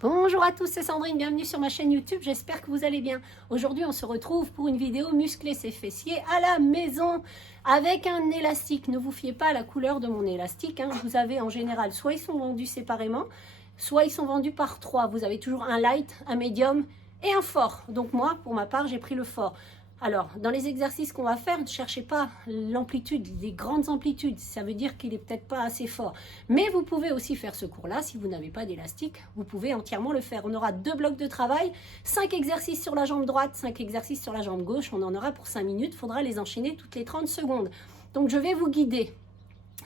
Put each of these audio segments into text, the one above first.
Bonjour à tous, c'est Sandrine, bienvenue sur ma chaîne YouTube, j'espère que vous allez bien. Aujourd'hui on se retrouve pour une vidéo muscler ses fessiers à la maison avec un élastique. Ne vous fiez pas à la couleur de mon élastique, hein. Vous avez en général, soit ils sont vendus séparément, soit ils sont vendus par 3. Vous avez toujours un light, un médium et un fort. Donc moi, pour ma part, j'ai pris le fort. Alors, dans les exercices qu'on va faire, ne cherchez pas l'amplitude, les grandes amplitudes. Ça veut dire qu'il n'est peut-être pas assez fort. Mais vous pouvez aussi faire ce cours-là. Si vous n'avez pas d'élastique, vous pouvez entièrement le faire. On aura 2 blocs de travail, 5 exercices sur la jambe droite, 5 exercices sur la jambe gauche. On en aura pour 5 minutes. Il faudra les enchaîner toutes les 30 secondes. Donc, je vais vous guider.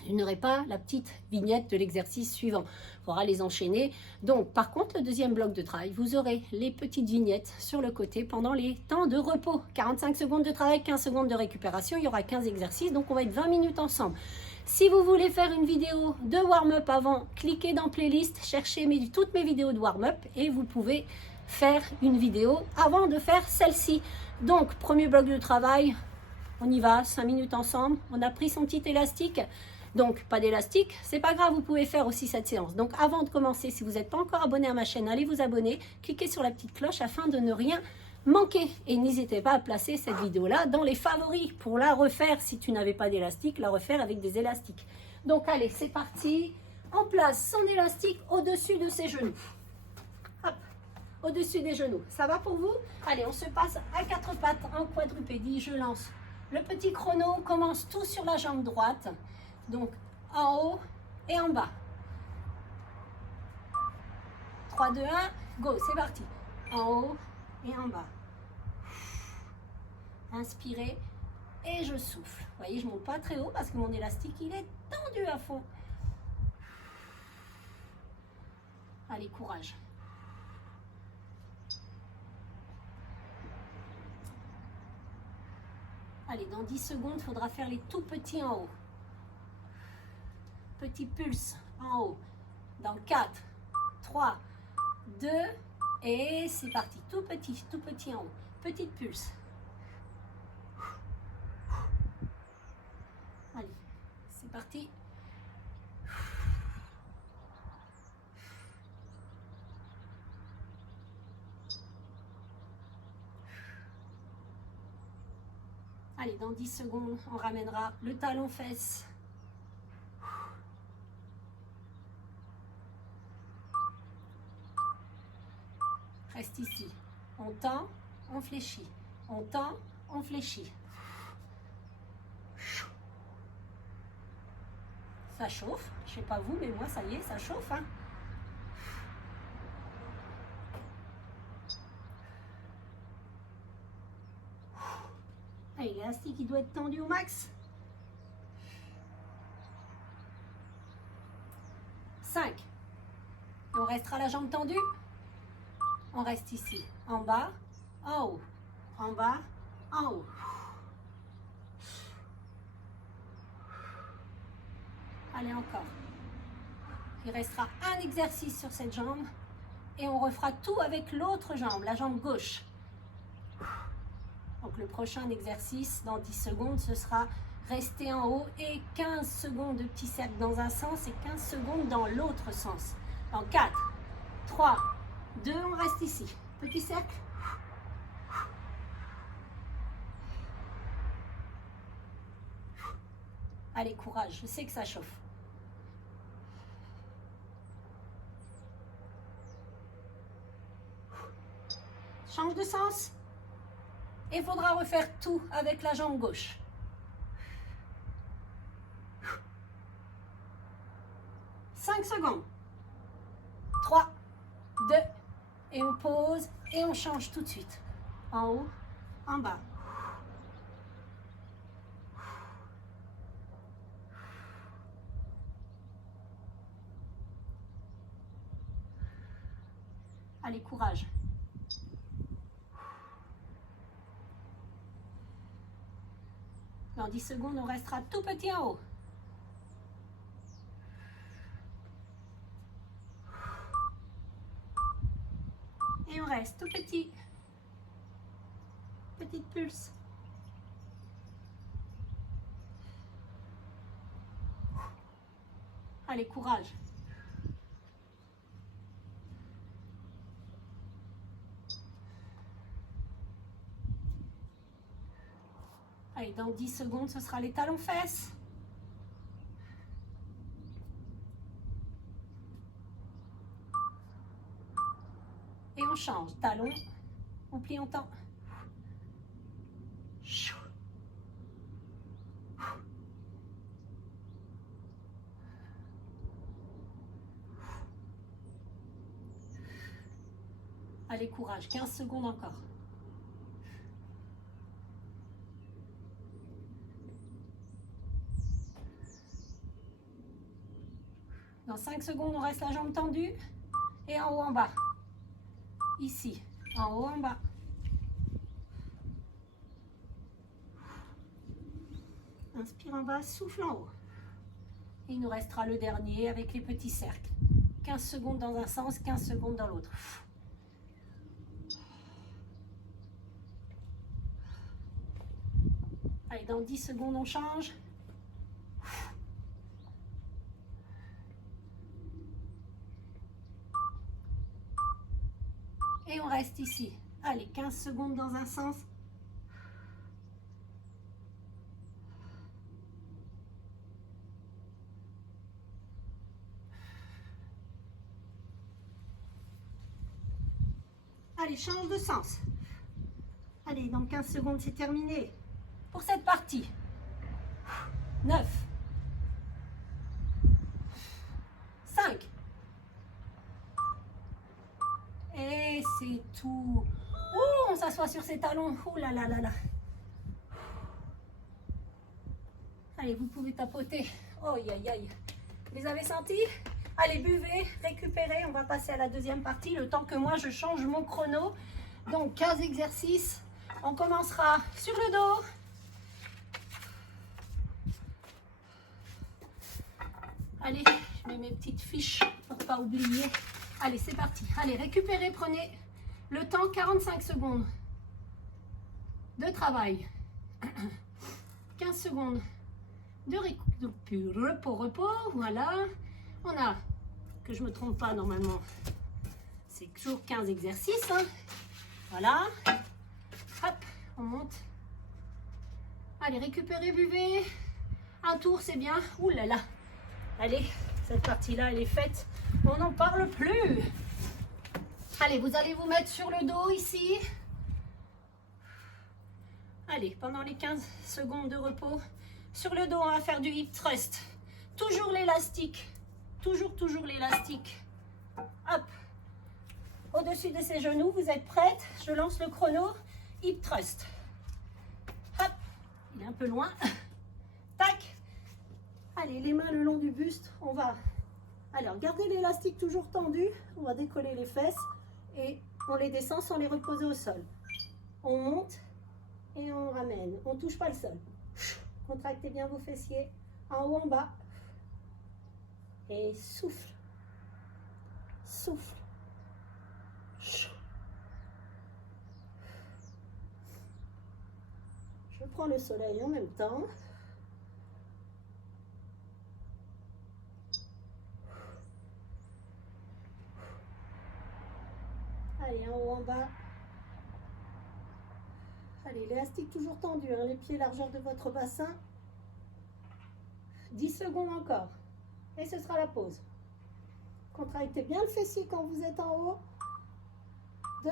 Je n'aurai pas la petite vignette de l'exercice suivant. Il faudra les enchaîner. Donc, par contre, le deuxième bloc de travail, vous aurez les petites vignettes sur le côté pendant les temps de repos. 45 secondes de travail, 15 secondes de récupération. Il y aura 15 exercices, donc on va être 20 minutes ensemble. Si vous voulez faire une vidéo de warm-up avant, cliquez dans playlist, cherchez toutes mes vidéos de warm-up et vous pouvez faire une vidéo avant de faire celle-ci. Donc, premier bloc de travail, on y va, 5 minutes ensemble. On a pris son petit élastique. Donc, pas d'élastique, c'est pas grave, vous pouvez faire aussi cette séance. Donc, avant de commencer, si vous n'êtes pas encore abonné à ma chaîne, allez vous abonner, cliquez sur la petite cloche afin de ne rien manquer. Et n'hésitez pas à placer cette vidéo-là dans les favoris pour la refaire, si tu n'avais pas d'élastique, la refaire avec des élastiques. Donc, allez, c'est parti. On place son élastique au-dessus de ses genoux. Hop, au-dessus des genoux. Ça va pour vous? Allez, on se passe à 4 pattes en quadrupédie. Je lance le petit chrono. On commence tout sur la jambe droite. Donc, en haut et en bas. 3, 2, 1, go, c'est parti. En haut et en bas. Inspirez et je souffle. Vous voyez, je ne monte pas très haut parce que mon élastique, il est tendu à fond. Allez, courage. Allez, dans 10 secondes, il faudra faire les tout petits en haut. Petit pulse en haut. Dans 4, 3, 2, et c'est parti. Tout petit en haut. Petite pulse. Allez, c'est parti. Allez, dans 10 secondes, on ramènera le talon-fesse. Reste ici. On tend, on fléchit. On tend, on fléchit. Ça chauffe. Je ne sais pas vous, mais moi, ça y est, ça chauffe. Hein. Allez, l'élastique, il doit être tendu au max. 5. On restera la jambe tendue. On reste ici. En bas, en haut. En bas, en haut. Allez, encore. Il restera un exercice sur cette jambe. Et on refera tout avec l'autre jambe, la jambe gauche. Donc le prochain exercice, dans 10 secondes, ce sera rester en haut et 15 secondes de petit cercle dans un sens et 15 secondes dans l'autre sens. Dans 4, 3, 2, on reste ici. Petit cercle. Allez, courage, je sais que ça chauffe. Change de sens. Et il faudra refaire tout avec la jambe gauche. Cinq secondes. 3, 2, et on pose et on change tout de suite. En haut, en bas. Allez, courage. Dans 10 secondes, on restera tout petit en haut. Et on reste tout petit. Petite pulse. Allez, courage. Allez, dans 10 secondes, ce sera les talons-fesses. Et on change. Talons, on plie, on tend. Allez, courage, 15 secondes encore. Dans 5 secondes, on reste la jambe tendue. Et en haut, en bas. Ici, en haut, en bas. Inspire en bas, souffle en haut. Et il nous restera le dernier avec les petits cercles. 15 secondes dans un sens, 15 secondes dans l'autre. Allez, dans 10 secondes, on change. Et on reste ici. Allez, 15 secondes dans un sens. Allez, change de sens. Allez, dans 15 secondes, c'est terminé pour cette partie. 9, 5. Et c'est tout. Ouh, on s'assoit sur ses talons. Ouh là là là là. Allez, vous pouvez tapoter. Oh, aïe aïe aïe. Vous les avez sentis? Allez, buvez, récupérez. On va passer à la deuxième partie, le temps que moi je change mon chrono. Donc, 15 exercices. On commencera sur le dos. Allez, je mets mes petites fiches pour ne pas oublier. Allez, c'est parti. Allez, récupérez, prenez le temps, 45 secondes de travail. 15 secondes de repos, voilà. On a, que je ne me trompe pas normalement, c'est toujours 15 exercices. Hein. Voilà. Hop, on monte. Allez, récupérez, buvez. Un tour, c'est bien. Ouh là là. Allez, cette partie-là, elle est faite. On n'en parle plus. Allez, vous allez vous mettre sur le dos ici. Allez, pendant les 15 secondes de repos, sur le dos, on va faire du hip thrust. Toujours l'élastique. Toujours l'élastique. Hop. Au-dessus de ses genoux, vous êtes prête? Je lance le chrono. Hip thrust. Hop. Il est un peu loin. Tac. Allez, les mains le long du buste. On va... Alors, gardez l'élastique toujours tendu. On va décoller les fesses. Et on les descend sans les reposer au sol. On monte et on ramène. On ne touche pas le sol. Contractez bien vos fessiers. En haut, en bas. Et souffle. Souffle. Je prends le soleil en même temps. Allez, en haut, en bas. Allez, l'élastique toujours tendu, hein, les pieds largeur de votre bassin. 10 secondes encore. Et ce sera la pause. Contractez bien le fessier quand vous êtes en haut. 2,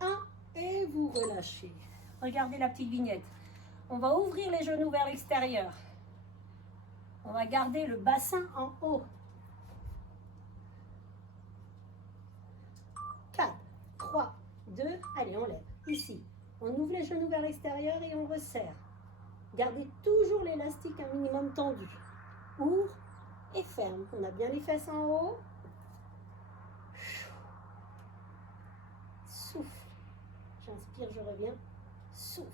1 et vous relâchez. Regardez la petite vignette. On va ouvrir les genoux vers l'extérieur. On va garder le bassin en haut. 4, 3, 2, allez, on lève. Ici, on ouvre les genoux vers l'extérieur et on resserre. Gardez toujours l'élastique un minimum tendu. Ouvre et ferme. On a bien les fesses en haut. Souffle. J'inspire, je reviens. Souffle.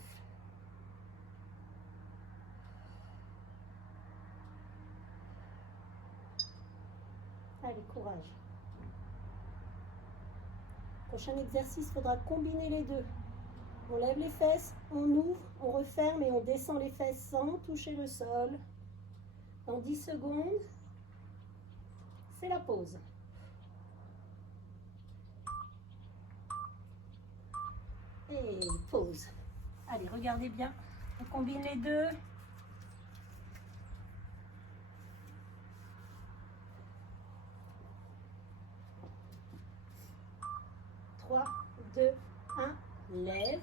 Allez, courage. Prochain exercice, il faudra combiner les deux. On lève les fesses, on ouvre, on referme et on descend les fesses sans toucher le sol. Dans 10 secondes, c'est la pause. Et pause. Allez, regardez bien. On combine les deux. 3, 2, 1, lève,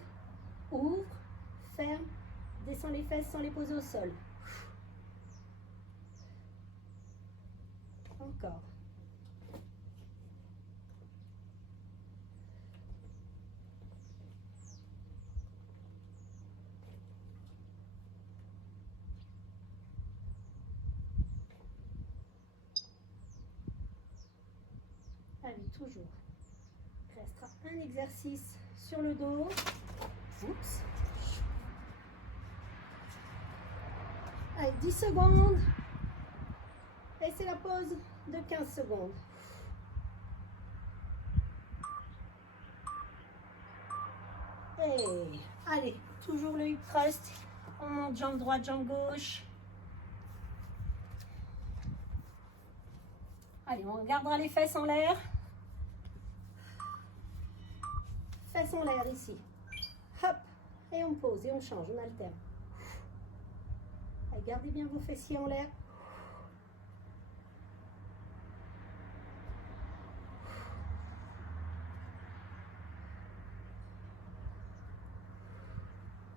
ouvre, ferme, descends les fesses sans les poser au sol. Encore. Allez, toujours. Il restera un exercice sur le dos. Oups. Allez, 10 secondes. Et c'est la pause de 15 secondes. Et allez, toujours le hip thrust. On monte jambe droite, jambe gauche. Allez, on gardera les fesses en l'air. Fesses en l'air ici. Hop. Et on pose et on change, on alterne. Allez, gardez bien vos fessiers en l'air.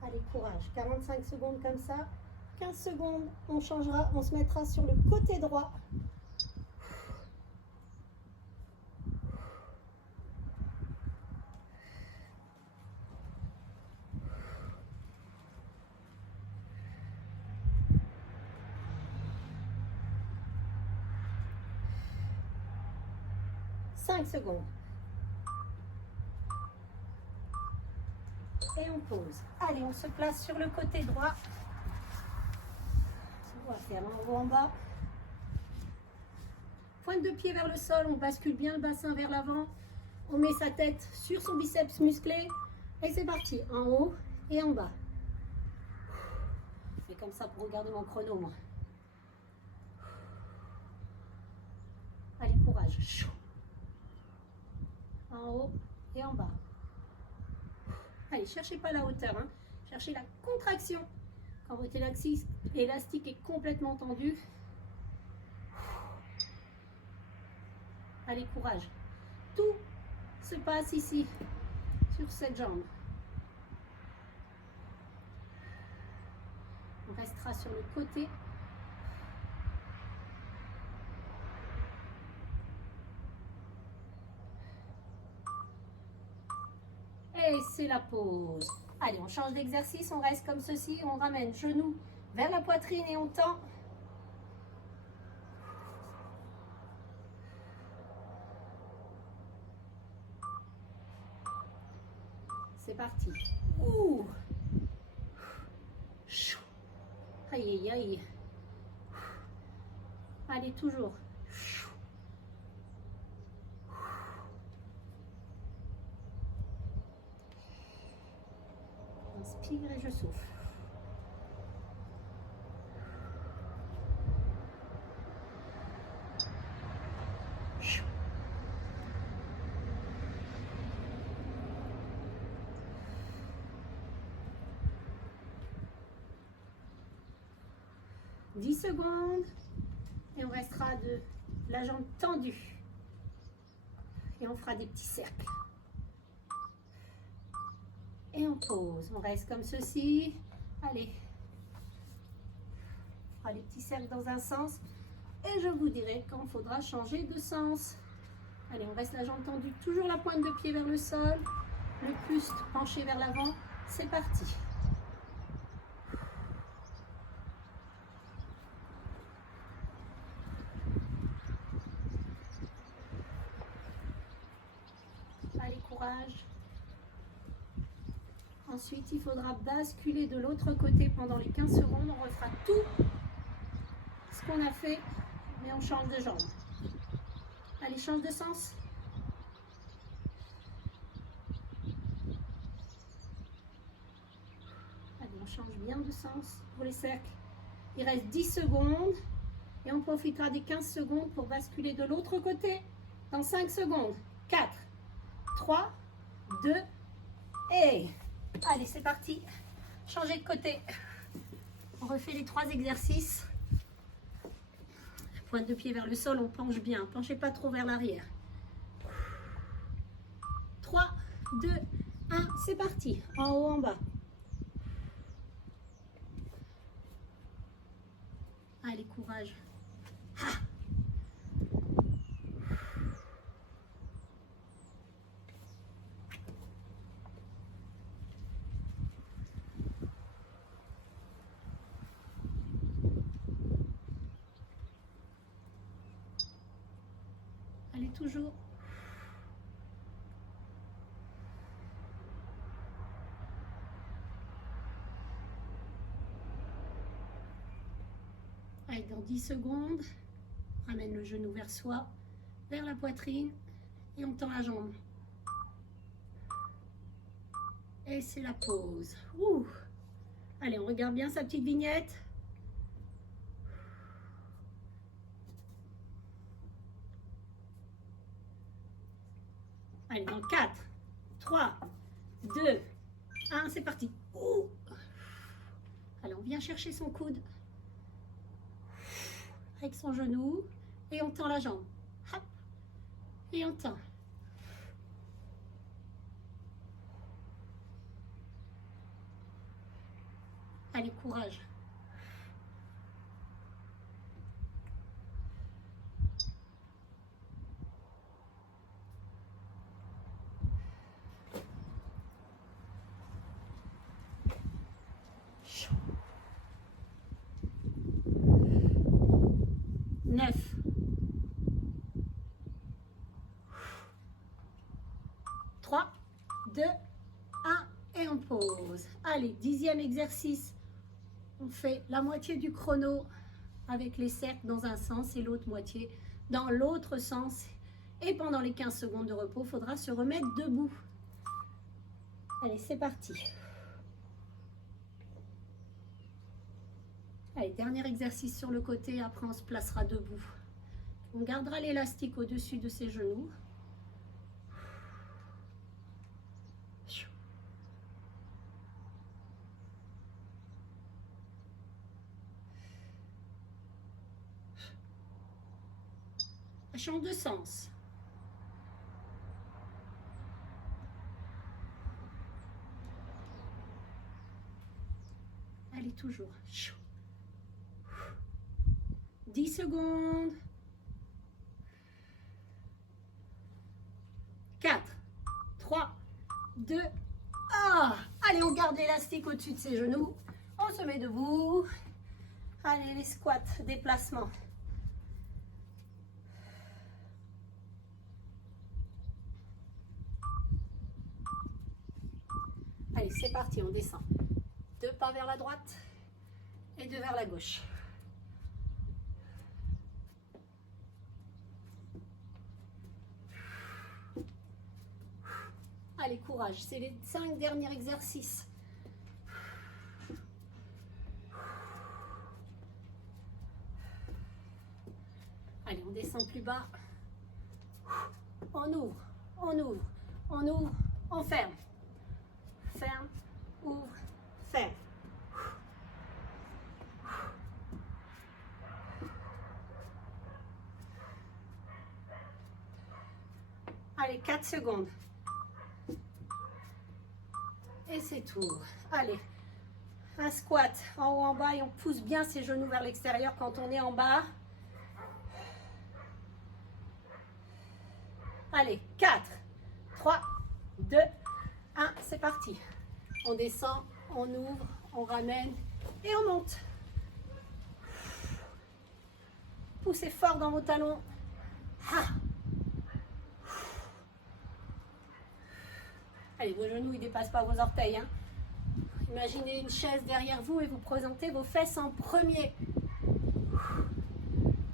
Allez, courage. 45 secondes comme ça. 15 secondes, on changera, on se mettra sur le côté droit. Secondes. Et on pose. Allez, on se place sur le côté droit. On va faire en haut, en bas. Pointe de pied vers le sol, on bascule bien le bassin vers l'avant. On met sa tête sur son biceps musclé. Et c'est parti, en haut et en bas. Je fais comme ça pour regarder mon chrono, moi. Allez, courage. En haut et en bas. Allez, cherchez pas la hauteur, hein. Cherchez la contraction. Quand votre élastique est complètement tendu. Allez, courage. Tout se passe ici, sur cette jambe. On restera sur le côté. Et c'est la pause. Allez, on change d'exercice, on reste comme ceci, on ramène genou vers la poitrine et on tend. C'est parti. Ouh. Aïe, aïe, aïe. Allez, toujours. Inspire et je souffle. « 10 secondes et on restera de la jambe tendue et on fera des petits cercles. Et on pose, on reste comme ceci. Allez, on fera les petits cercles dans un sens et je vous dirai quand il faudra changer de sens. Allez, on reste la jambe tendue, toujours la pointe de pied vers le sol, le buste penché vers l'avant. C'est parti. Allez, courage. Ensuite, il faudra basculer de l'autre côté pendant les 15 secondes. On refera tout ce qu'on a fait, mais on change de jambe. Allez, change de sens. Allez, on change bien de sens pour les cercles. Il reste 10 secondes et on profitera des 15 secondes pour basculer de l'autre côté dans 5 secondes. 4, 3, 2 et... Allez, c'est parti. Changez de côté. On refait les 3 exercices. Pointe de pied vers le sol, on penche bien. Penchez pas trop vers l'arrière. 3, 2, 1, c'est parti. En haut, en bas. Allez, courage. Ah. Allez, toujours. Allez, dans 10 secondes, ramène le genou vers soi, vers la poitrine et on tend la jambe. Et c'est la pause. Ouh. Allez, on regarde bien sa petite vignette. Allez, dans 4, 3, 2, 1, c'est parti. Ouh. Allez, on vient chercher son coude avec son genou et on tend la jambe. Hop. Et on tend. Allez, courage. Neuf. 3, 2, 1 et on pose. Allez, 10e exercice. On fait la moitié du chrono avec les cercles dans un sens et l'autre moitié dans l'autre sens. Et pendant les 15 secondes de repos, il faudra se remettre debout. Allez, c'est parti. Allez, dernier exercice sur le côté, après on se placera debout. On gardera l'élastique au-dessus de ses genoux. Change de sens. Allez, toujours. 10 secondes. 4, 3, 2, 1. Allez, on garde l'élastique au-dessus de ses genoux. On se met debout. Allez, les squats, déplacement. Allez, c'est parti, on descend. 2 pas vers la droite et 2 vers la gauche. Allez, courage, c'est les 5 derniers exercices. Allez, on descend plus bas. On ouvre, on ouvre, on ouvre, on ferme. Ferme, ouvre, ferme. Allez, 4 secondes. Et c'est tout. Allez, un squat en haut, en bas et on pousse bien ses genoux vers l'extérieur quand on est en bas. Allez, 4, 3, 2, 1, c'est parti. On descend, on ouvre, on ramène et on monte. Poussez fort dans vos talons. Ah. Allez, vos genoux ne dépassent pas vos orteils. Hein. Imaginez une chaise derrière vous et vous présentez vos fesses en premier.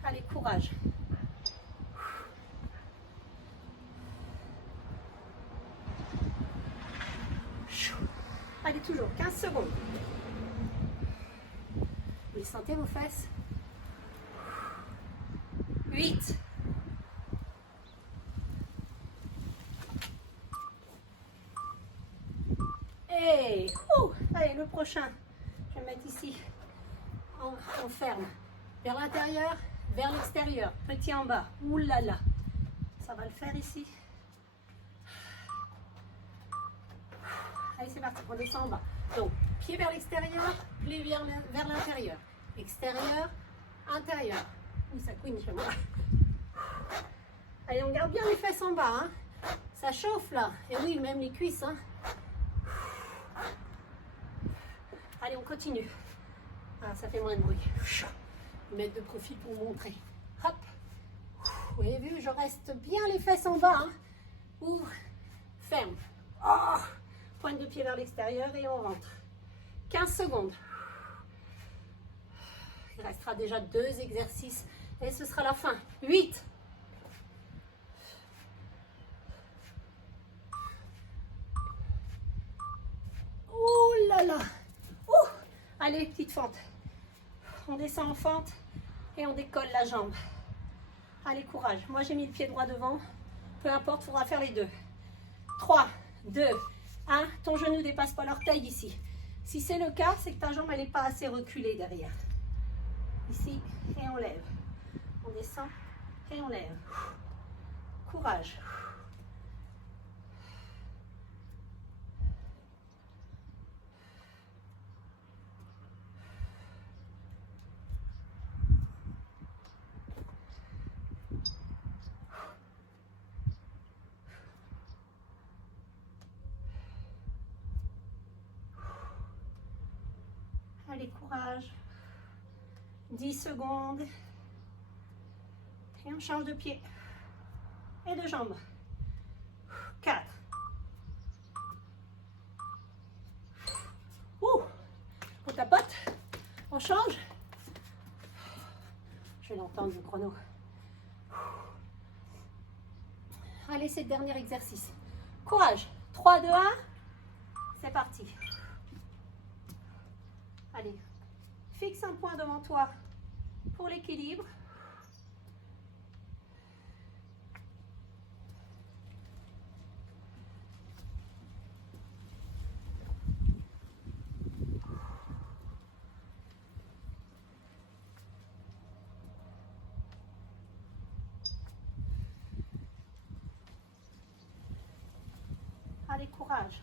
Allez, courage. Allez, toujours 15 secondes. Vous les sentez, vos fesses? 8. Et allez, le prochain. Je vais me mettre ici. on ferme. Vers l'intérieur, vers l'extérieur. Petit en bas. Ouh là là. Ça va le faire ici. Allez, c'est parti. On descend en bas. Donc, pied vers l'extérieur, pied vers l'intérieur. Extérieur, intérieur. Ouh, ça couine chez moi. Allez, on garde bien les fesses en bas. Hein. Ça chauffe là. Et oui, même les cuisses. Hein. Allez, on continue. Ah, ça fait moins de bruit. Je vais mettre de profil pour vous montrer. Hop. Vous avez vu, je reste bien les fesses en bas. Hein. Ouvre, ferme. Oh. Pointe de pied vers l'extérieur et on rentre. 15 secondes. Il restera déjà 2 exercices et ce sera la fin. 8. Oh là là. Allez, petite fente. On descend en fente et on décolle la jambe. Allez, courage. Moi, j'ai mis le pied droit devant. Peu importe, il faudra faire les deux. 3, 2, 1. Ton genou ne dépasse pas l'orteil ici. Si c'est le cas, c'est que ta jambe, elle n'est pas assez reculée derrière. Ici, et on lève. On descend et on lève. Courage. Allez, courage. 10 secondes. Et on change de pied. Et de jambe. 4. On tapote. On change. Je vais l'entendre, le chrono. Allez, c'est le dernier exercice. Courage. 3, 2, 1. C'est parti. Allez, fixe un point devant toi pour l'équilibre. Allez, courage.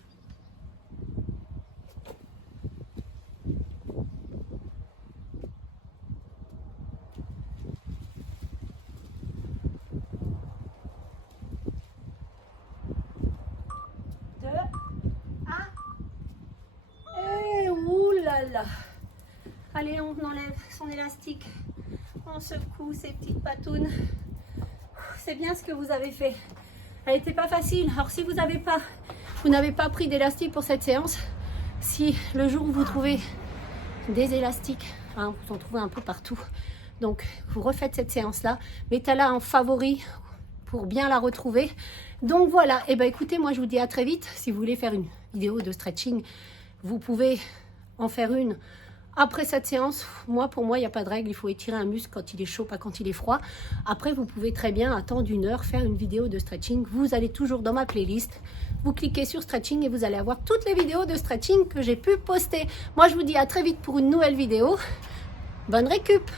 Là. Allez, on enlève son élastique, on secoue ses petites patounes. C'est bien ce que vous avez fait. Elle n'était pas facile. Alors si vous n'avez pas pris d'élastique pour cette séance, si le jour où vous trouvez des élastiques, hein, vous en trouvez un peu partout, donc vous refaites cette séance là, mettez-la en favori pour bien la retrouver. Donc voilà, et ben écoutez, moi je vous dis à très vite. Si vous voulez faire une vidéo de stretching, vous pouvez en faire une après cette séance. Pour moi, il n'y a pas de règle. Il faut étirer un muscle quand il est chaud, pas quand il est froid. Après, vous pouvez très bien attendre 1 heure, faire une vidéo de stretching. Vous allez toujours dans ma playlist. Vous cliquez sur stretching et vous allez avoir toutes les vidéos de stretching que j'ai pu poster. Moi, je vous dis à très vite pour une nouvelle vidéo. Bonne récup!